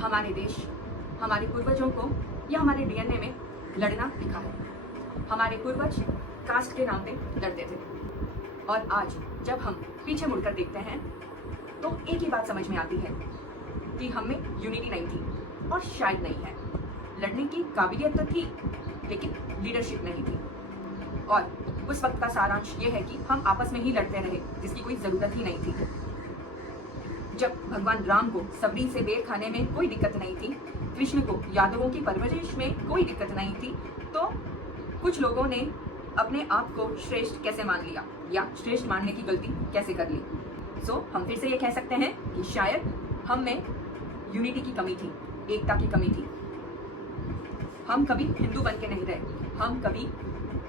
हमारे देश, हमारे पूर्वजों को या हमारे डीएनए में लड़ना लिखा है। हमारे पूर्वज कास्ट के नाम पे लड़ते थे और आज जब हम पीछे मुड़कर देखते हैं तो एक ही बात समझ में आती है कि हम में यूनिटी नहीं थी और शायद नहीं है। लड़ने की काबिलियत तो थी लेकिन लीडरशिप नहीं थी। और उस वक्त का सारांश ये है कि हम आपस में ही लड़ते रहे जिसकी कोई ज़रूरत ही नहीं थी। जब भगवान राम को सबरी से बेर खाने में कोई दिक्कत नहीं थी, कृष्ण को यादवों की परवरिश में कोई दिक्कत नहीं थी, तो कुछ लोगों ने अपने आप को श्रेष्ठ कैसे मान लिया या श्रेष्ठ मानने की गलती कैसे कर ली। हम फिर से ये कह सकते हैं कि शायद हम में यूनिटी की कमी थी, एकता की कमी थी। हम कभी हिंदू बन के नहीं रहे, हम कभी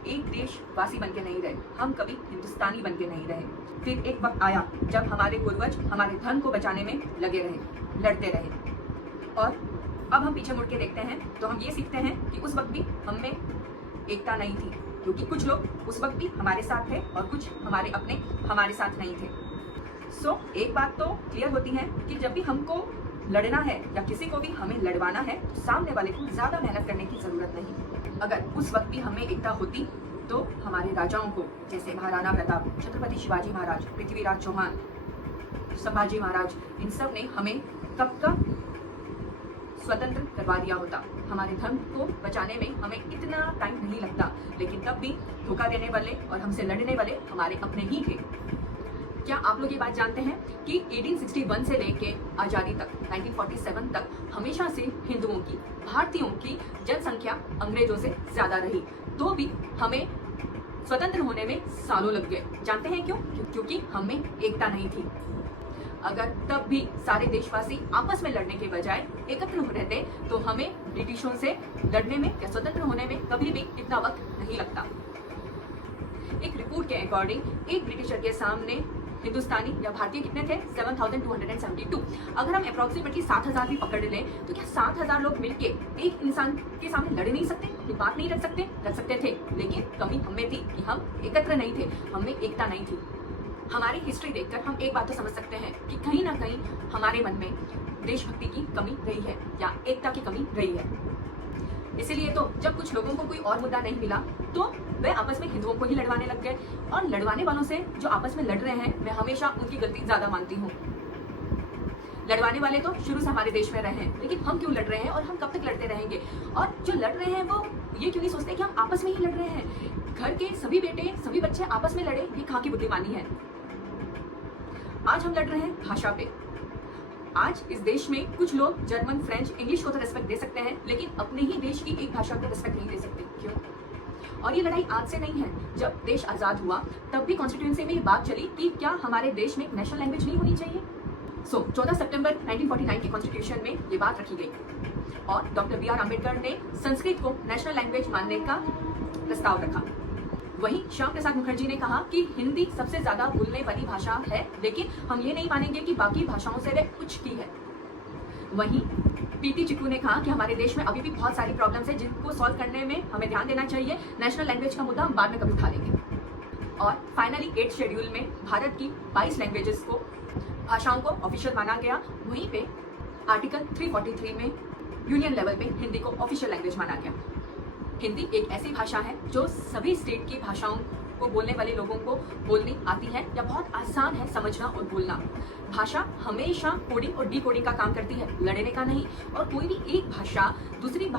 एक देशवासी बन के नहीं रहे, हम कभी हिंदुस्तानी बन के नहीं रहे। फिर एक वक्त आया जब हमारे पूर्वज हमारे धर्म को बचाने में लगे रहे, लड़ते रहे। और अब हम पीछे मुड़ के देखते हैं तो हम ये सीखते हैं कि उस वक्त भी हम में एकता नहीं थी, क्योंकि कुछ लोग उस वक्त भी हमारे साथ थे और कुछ हमारे अपने हमारे साथ नहीं थे। एक बात तो क्लियर होती है कि जब भी हमको लड़ना है या किसी को भी हमें लड़वाना है तो सामने वाले को ज़्यादा मेहनत करने की ज़रूरत नहीं। अगर उस वक्त भी हमें एकता होती तो हमारे राजाओं को, जैसे महाराणा प्रताप, छत्रपति शिवाजी महाराज, पृथ्वीराज चौहान, संभाजी महाराज, इन सब ने हमें कब का स्वतंत्र करवा दिया होता। हमारे धर्म को बचाने में हमें इतना टाइम नहीं लगता, लेकिन तब भी धोखा देने वाले और हमसे लड़ने वाले हमारे अपने ही थे। क्या आप लोग ये बात जानते हैं कि 1861 से लेके आज़ादी तक 1947 तक हमेशा से हिंदुओं की, भारतीयों की जनसंख्या अंग्रेजों से ज़्यादा रही, तो भी हमें स्वतंत्र होने में सालों लग गए। जानते हैं क्यों? क्योंकि हम में एकता नहीं थी। अगर तब भी सारे देशवासी आपस में लड़ने के बजाय एकत्र रहते तो हमें ब्रिटिशों से लड़ने में या स्वतंत्र होने में कभी भी इतना वक्त नहीं लगता। एक रिपोर्ट के अकॉर्डिंग एक ब्रिटिशर के सामने हिंदुस्तानी या भारतीय कितने थे? 7272। अगर हम अप्रोक्सीमेटली 7000 भी पकड़ लें तो क्या 7000 लोग मिलके एक इंसान के सामने लड़ नहीं सकते, अपनी बात नहीं रख सकते थे। लेकिन कमी हमें थी कि हम एकत्र नहीं थे, हमें एकता नहीं थी। हमारी हिस्ट्री देखकर हम एक बात तो समझ सकते हैं कि कहीं ना कहीं हमारे मन में देशभक्ति की कमी रही है या एकता की कमी रही है। इसीलिए तो जब कुछ लोगों को कोई और मुद्दा नहीं मिला तो वे आपस में हिंदुओं को ही लड़वाने लग गए। और लड़वाने वालों से जो आपस में लड़ रहे हैं, मैं हमेशा उनकी गलती ज्यादा मानती हूँ। लड़वाने वाले तो शुरू से हमारे देश में रहे हैं, लेकिन हम क्यों लड़ रहे हैं और हम कब तक लड़ते रहेंगे? और जो लड़ रहे हैं वो ये क्यों नहीं सोचते कि हम आपस में ही लड़ रहे हैं? घर के सभी बेटे, सभी बच्चे आपस में लड़े, ये कहाँ की बुद्धिमानी है? आज हम लड़ रहे हैं भाषा पे। आज इस देश में कुछ लोग जर्मन, फ्रेंच, इंग्लिश को तो रेस्पेक्ट दे सकते हैं, लेकिन अपने ही देश की एक भाषा को रेस्पेक्ट नहीं दे सकते। क्यों? और ये लड़ाई आज से नहीं है। जब देश आज़ाद हुआ तब भी कॉन्स्टिट्यूएंसी में ये बात चली कि क्या हमारे देश में नेशनल लैंग्वेज नहीं होनी चाहिए। 14 सितंबर 1949 के कॉन्स्टिट्यूशन में ये बात रखी गई और डॉक्टर बी आर अम्बेडकर ने संस्कृत को नेशनल लैंग्वेज मानने का प्रस्ताव रखा। वहीं श्याम प्रसाद मुखर्जी ने कहा कि हिंदी सबसे ज्यादा बोलने वाली भाषा है, लेकिन हम ये नहीं मानेंगे कि बाकी भाषाओं से वह उच्च की है। वहीं पीटी चिक्कू ने कहा कि हमारे देश में अभी भी बहुत सारी प्रॉब्लम्स है जिनको सॉल्व करने में हमें ध्यान देना चाहिए। नेशनल लैंग्वेज का मुद्दा हम बाद में कभी उठा लेंगे। और फाइनली 8th शेड्यूल में भारत की 22 लैंग्वेजेस को, भाषाओं को ऑफिशियल माना गया। वहीं पे आर्टिकल 343 में यूनियन लेवल पे हिंदी को ऑफिशियल लैंग्वेज माना गया। हिंदी एक ऐसी भाषा है जो सभी स्टेट की भाषाओं को बोलने वाले लोगों को बोलनी आती है या बहुत आसान है समझना और बोलना। भाषा हमेशा कोडिंग और डिकोडिंग का काम करती है, लड़ने का नहीं। और कोई भी एक भाषा दूसरी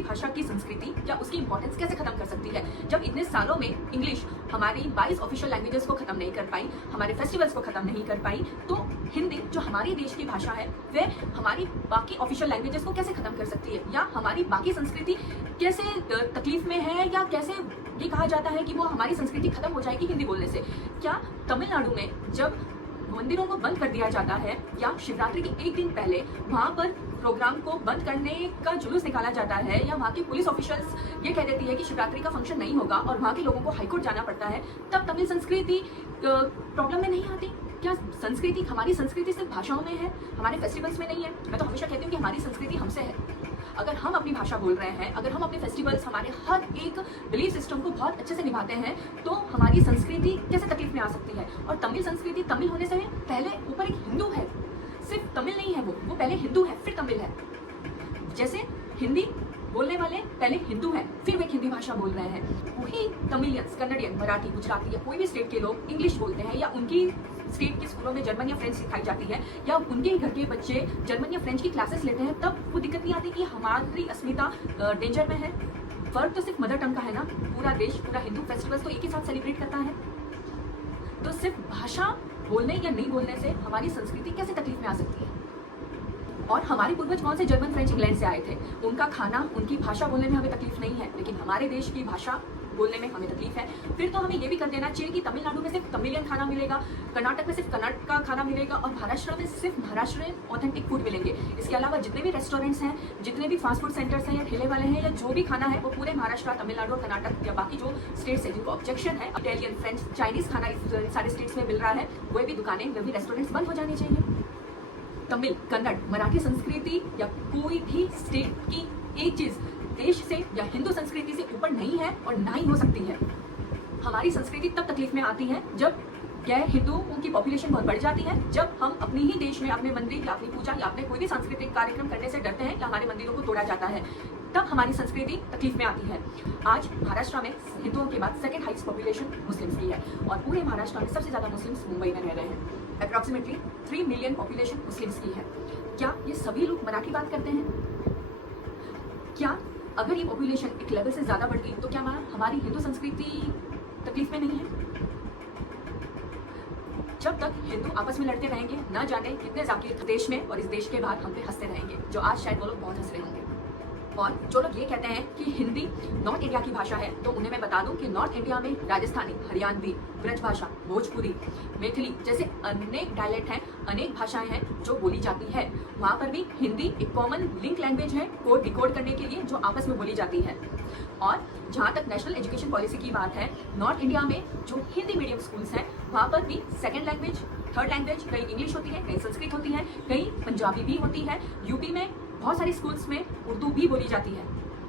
भाषा की संस्कृति या उसकी इंपॉर्टेंस कैसे खत्म कर सकती है? जब इतने सालों में इंग्लिश हमारी 22 ऑफिशियल लैंग्वेजेस को खत्म नहीं कर पाई, हमारे फेस्टिवल्स को खत्म नहीं कर पाई, तो हिंदी जो हमारे देश की भाषा है वह हमारी बाकी ऑफिशियल लैंग्वेजेस को कैसे खत्म कर सकती है? या हमारी बाकी संस्कृति कैसे तकलीफ में है, या कैसे ये कहा जाता है कि वो हमारी संस्कृति खत्म हो जाएगी हिंदी बोलने से? क्या तमिलनाडु में जब मंदिरों को बंद कर दिया जाता है या शिवरात्रि के एक दिन पहले वहाँ पर प्रोग्राम को बंद करने का जुलूस निकाला जाता है, या वहाँ की पुलिस ऑफिशियल्स ये कह देती है कि शिवरात्रि का फंक्शन नहीं होगा और वहाँ के लोगों को हाईकोर्ट जाना पड़ता है, तब तमिल संस्कृति प्रॉब्लम में नहीं आती? क्या संस्कृति, हमारी संस्कृति सिर्फ भाषाओं में है, हमारे फेस्टिवल्स में नहीं है? मैं तो हमेशा कहती हूँ कि हमारी संस्कृति हमसे है। अगर हम अपनी भाषा बोल रहे हैं, अगर हम अपने फेस्टिवल्स, हमारे हर एक बिलीफ सिस्टम को बहुत अच्छे से निभाते हैं, तो हमारी संस्कृति कैसे तकलीफ में आ सकती है? और तमिल संस्कृति, तमिल होने से पहले ऊपर एक हिंदू है, तमिल नहीं है, वो पहले हिंदू है फिर तमिल है। जैसे हिंदी बोलने वाले पहले हिंदू हैं फिर वे हिंदी भाषा बोल रहे हैं, वही तमिलियंस, कन्नडियन, मराठी, गुजराती या कोई भी स्टेट के लोग इंग्लिश बोलते हैं, या उनकी स्टेट के स्कूलों में जर्मन या फ्रेंच सिखाई जाती है, या उनके घर के बच्चे जर्मन या फ्रेंच की क्लासेस लेते हैं, तब वो दिक्कत नहीं आती कि हमारी अस्मिता डेंजर में है। फर्क तो सिर्फ मदर टंग का है ना। पूरा देश, पूरा हिंदू फेस्टिवल्स तो एक ही साथ सेलिब्रेट करता है। तो सिर्फ भाषा बोलने या नहीं बोलने से हमारी संस्कृति कैसे तकलीफ में आ सकती है? और हमारे पूर्वज कौन से जर्मन, फ्रेंच, इंग्लैंड से आए थे, उनका खाना, उनकी भाषा बोलने में हमें तकलीफ नहीं है, लेकिन हमारे देश की भाषा बोलने में हमें तकलीफ है। फिर तो हमें ये भी कर देना चाहिए कि तमिलनाडु में सिर्फ तमिलियन खाना मिलेगा, कर्नाटक में सिर्फ कर्नाटक का खाना मिलेगा, और महाराष्ट्र में सिर्फ महाराष्ट्रियन ऑथेंटिक फूड मिलेंगे। इसके अलावा जितने भी रेस्टोरेंट्स हैं, जितने भी फास्ट फूड सेंटर्स हैं या ठेले वाले हैं, या जो भी खाना है वो पूरे महाराष्ट्र, तमिलनाडु, कर्नाटक या बाकी जो स्टेट्स है जिनको ऑब्जेक्शन है, इटालियन, फ्रेंच, चाइनीज खाना इस सारे स्टेट्स में मिल रहा है, वही भी दुकानें, वही भी रेस्टोरेंट्स बंद हो जानी चाहिए। तमिल, कन्नड़, मराठी संस्कृति या कोई भी स्टेट की एक चीज देश से या हिंदू संस्कृति से ऊपर नहीं है और ना ही हो सकती है। हमारी संस्कृति तब तकलीफ में आती है जब गैर हिंदुओं की पॉपुलेशन बहुत बढ़ जाती है, जब हम अपने ही देश में अपने मंदिर या अपनी पूजा या अपने कोई भी सांस्कृतिक कार्यक्रम करने से डरते हैं या हमारे मंदिरों को तोड़ा जाता है, तब हमारी संस्कृति तकलीफ में आती है। आज महाराष्ट्र में हिंदुओं के बाद सेकंड हाईएस्ट पॉपुलेशन मुस्लिम्स की है, और पूरे महाराष्ट्र में सबसे ज्यादा मुस्लिम्स मुंबई में रह रहे हैं। अप्रॉक्सीमेटली 3 मिलियन पॉपुलेशन मुस्लिम्स की है। क्या ये सभी लोग मराठी बात करते हैं? क्या अगर ये पॉपुलेशन एक लेवल से ज्यादा बढ़ गई तो क्या हमारी हिंदू संस्कृति तकलीफ में नहीं है? जब तक हिंदू आपस में लड़ते रहेंगे, न जाने कितने जाकिर देश में और इस देश के बाहर हम पे हंसते रहेंगे, जो आज शायद वो लोग बहुत हंस रहे होंगे। और जो लोग ये कहते हैं कि हिंदी नॉर्थ इंडिया की भाषा है, तो उन्हें मैं बता दूं कि नॉर्थ इंडिया में राजस्थानी, हरियाणवी, ब्रज भाषा, भोजपुरी, मैथिली जैसे अनेक डायलेक्ट हैं, अनेक भाषाएं हैं जो बोली जाती है। वहाँ पर भी हिंदी एक कॉमन लिंक लैंग्वेज है कोड डिकोड करने के लिए, जो आपस में बोली जाती है। और जहाँ तक नेशनल एजुकेशन पॉलिसी की बात है, नॉर्थ इंडिया में जो हिंदी मीडियम स्कूल्स हैं वहाँ पर भी सेकेंड लैंग्वेज, थर्ड लैंग्वेज, कहीं इंग्लिश होती है, कहीं संस्कृत होती है, कहीं पंजाबी भी होती है। यूपी में बहुत सारे स्कूल्स में उर्दू भी बोली जाती है,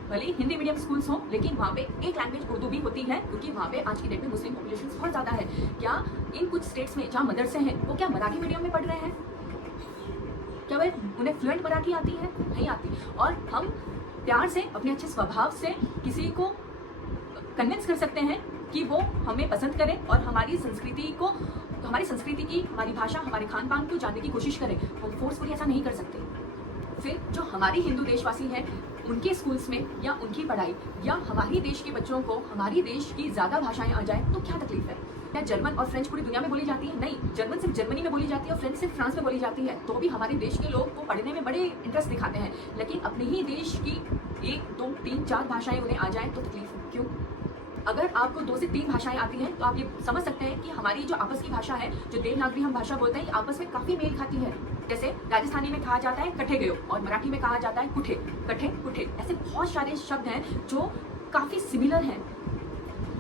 भले हिंदी मीडियम स्कूल्स हो, लेकिन वहाँ पे एक लैंग्वेज उर्दू भी होती है, क्योंकि वहाँ पे आज की डेट में मुस्लिम पॉपुलेशन बहुत ज़्यादा है। क्या इन कुछ स्टेट्स में जहाँ मदरसे हैं वो क्या मराठी मीडियम में पढ़ रहे हैं? क्या वह उन्हें फ्लुएंट मराठी आती है? नहीं आती। और हम प्यार से, अपने अच्छे स्वभाव से किसी को कन्विंस कर सकते हैं कि वो हमें पसंद करे और हमारी संस्कृति की, हमारी भाषा, हमारे खान पान को जानने की कोशिश करें। हम फोर्सफुली ऐसा नहीं कर सकते। फिर जो हमारी हिंदू देशवासी हैं, उनके स्कूल्स में या उनकी पढ़ाई या हमारे देश के बच्चों को हमारी देश की ज़्यादा भाषाएं आ जाए तो क्या तकलीफ है? क्या जर्मन और फ्रेंच पूरी दुनिया में बोली जाती है? नहीं, जर्मन सिर्फ जर्मनी में बोली जाती है और फ्रेंच सिर्फ फ्रांस में बोली जाती है, तो भी हमारे देश के लोग वो पढ़ने में बड़े इंटरेस्ट दिखाते हैं। लेकिन अपने ही देश की 1, 2, 3, 4 भाषाएं उन्हें आ जाए तो तकलीफ क्यों? अगर आपको 2 से 3 भाषाएं आती हैं तो आप ये समझ सकते हैं कि हमारी जो आपस की भाषा है, जो देवनागरी हम भाषा बोलते हैं, ये आपस में काफ़ी मेल खाती है। जैसे राजस्थानी में कहा जाता है कठे गयो, और मराठी में कहा जाता है कुठे, कठे, कुठे। ऐसे बहुत सारे शब्द हैं जो काफ़ी सिमिलर हैं,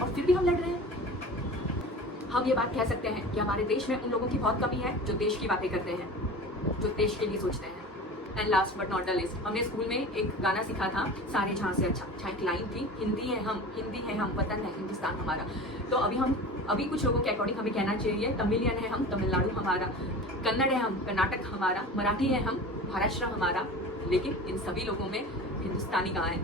और फिर भी हम लड़ रहे हैं। हम ये बात कह सकते हैं कि हमारे देश में उन लोगों की बहुत कमी है जो देश की बातें करते हैं, जो देश के लिए सोचते हैं। And last but not the list, हमने स्कूल में एक गाना सीखा था, सारे जहाँ से अच्छा। जहाँ एक लाइन थी, हिंदी है हम, वतन है हिंदुस्तान हमारा। तो अभी कुछ लोगों के अकॉर्डिंग हमें कहना चाहिए तमिलियन है हम, तमिलनाडु हमारा, कन्नड़ है हम, कर्नाटक हमारा, मराठी है हम, महाराष्ट्र हमारा। लेकिन इन सभी लोगों में हिंदुस्तानी कहाँ है,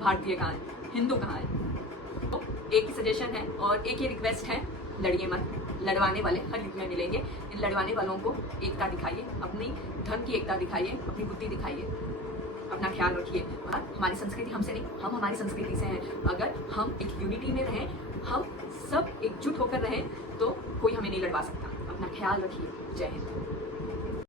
भारतीय कहाँ है, हिंदू कहाँ है? तो एक ही सजेशन है और एक ही रिक्वेस्ट है, लड़िए मत। लड़वाने वाले हर युग में मिलेंगे। इन लड़वाने वालों को एकता दिखाइए, अपनी धर्म की एकता दिखाइए, अपनी बुद्धि दिखाइए, अपना ख्याल रखिए। और हमारी संस्कृति हमसे नहीं, हम हमारी संस्कृति से हैं। अगर हम एक यूनिटी में रहें, हम सब एकजुट होकर रहें, तो कोई हमें नहीं लड़वा सकता। अपना ख्याल रखिए। जय हिंद।